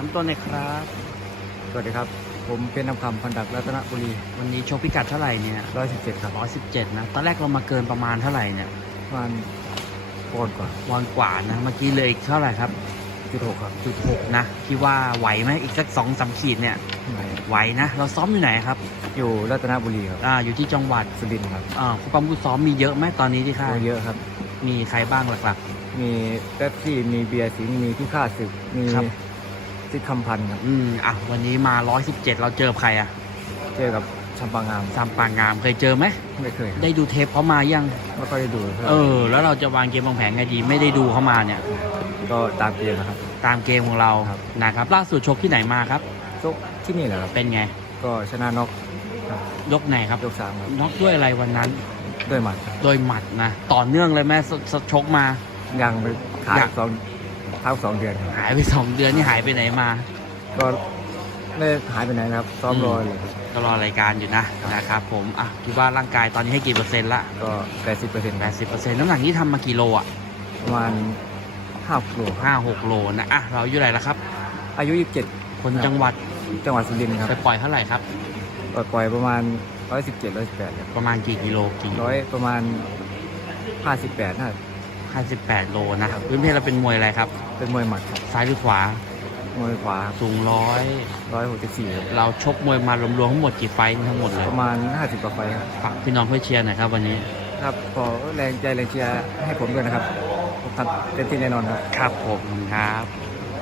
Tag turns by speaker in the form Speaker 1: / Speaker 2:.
Speaker 1: น้ำต้นเลยครับ
Speaker 2: สวัสดีครับ ผมเป็นนำคำพันดักรัตนบุรี
Speaker 1: วันนี้ชกพิกัดเท่าไหร่เนี่ย
Speaker 2: 117ครับ
Speaker 1: ร้อยสิบเจ็ดนะ ตอนแรกเรามาเกินประมาณเท่าไหร่เนี่ย
Speaker 2: ประมาณปอนด์กว่า
Speaker 1: วันกว่านะ เมื่อกี้เหลยอีกเท่าไหร่ครับ
Speaker 2: จุดหกครับ
Speaker 1: จุดหกนะคิดว่าไหวไหมอีกสักสองสามขีดเนี่ย
Speaker 2: ไหน
Speaker 1: ไหวนะ เราซ้อมอยู่ไหนครับ
Speaker 2: อยู่รัตนบุรีครับ
Speaker 1: อ่าอยู่ที่จังหวัด
Speaker 2: สุรินทร์ครับ
Speaker 1: อ่าคุณปั๊มผู้ซ้อมมีเยอะไหมตอนนี้ที่ค่าย
Speaker 2: โอ้เยอะครับ
Speaker 1: มีใครบ้างหลัก
Speaker 2: มีแป๊บซี่มีเบียร์สิงห์มีพี่ข้าศึกมี
Speaker 1: ครับ
Speaker 2: ซิดคำพันธ์ครับ
Speaker 1: ๆอืมอะวันนี้มาร้อยสิบเจ็ดเราเจอใครอะ
Speaker 2: เจอกับชัมปางาม
Speaker 1: ตามปางงามเคยเจอไหม
Speaker 2: ไม่เคยครับ
Speaker 1: ได้ดูเทปเขามายัง
Speaker 2: ไม่ค่อยได้ดูครับ
Speaker 1: เออ แล้วเราจะวางเกมวางแผนไงดี ไม่ได้ดูเขามาเนี่ย
Speaker 2: ก็ตามเกมนะครับ
Speaker 1: ตามเกมของเรา
Speaker 2: ครับ
Speaker 1: นะครับ ล่าสุดชกที่ไหนมาครับ
Speaker 2: ชกที่นี่แหละครับ
Speaker 1: เป็นไง
Speaker 2: ก็ชนะน็อกครับ
Speaker 1: ยกไหนครับ
Speaker 2: ยกสามครับ
Speaker 1: น็อกด้วยอะไรวันนั้น
Speaker 2: ด้วยหมัดครับ
Speaker 1: โดยหมัดนะ ต่อเนื่องเลยแม่สสชกมา
Speaker 2: ยังไปขาย
Speaker 1: ยัง
Speaker 2: สอง เท่าสองเดือนครับ
Speaker 1: หายไปสองเดือนนี่หายไปไหนมา
Speaker 2: ก็ไม่ได้หายไปไหนนะครับ ซ้อมรอเลยครับ
Speaker 1: ก็รอรายการอยู่นะนะครับผมอะคิดว่าร่างกายตอนนี้ให้กี่เปอร์เซ็นต์ละ
Speaker 2: ก็แปดสิบเปอร์เซ็นต์
Speaker 1: แปดสิบเปอร์เซ็นต์น้ำหนักนี้ทำมากี่โลอะ
Speaker 2: ประมาณห้ากิโลครับ
Speaker 1: ห้าหกโลนะอะเราอยู่ไหนแล้วครับ
Speaker 2: อายุยี่สิบเจ็ด
Speaker 1: คนจังหวัด
Speaker 2: จังหวัดสุรินทร์ครับ
Speaker 1: ไปปล่อยเท่าไหร่ครับ
Speaker 2: ปล่อยประมาณร้อยสิบเจ็ดร้อยสิบแปด
Speaker 1: ประมาณกี่กิโลกี่
Speaker 2: ร้อยประมาณห้าสิบแปดน่า
Speaker 1: ห้าสิบแปดโลนะพื้นเพเราเป็นมวยอะไรครับ
Speaker 2: เป็นมวยหมัดครับ
Speaker 1: ซ้ายหรือขวา
Speaker 2: มวยขวา
Speaker 1: สูงร้อย
Speaker 2: ร้อยหกสิบสี่
Speaker 1: เราชกมวยมารวมๆทั้งหมดกี่ไฟท์ทั้งหมดเลย
Speaker 2: ประมาณห้าสิบกว่าไฟครับ
Speaker 1: ฝากพี่น้องเพื่อเชียร์หน่อยครับวันนี้
Speaker 2: ครับขอแรงใจแรงเชียร์ให้ผมด้วยนะครับผมทำเต็มที่แน่นอนครับ
Speaker 1: ครับผมครับ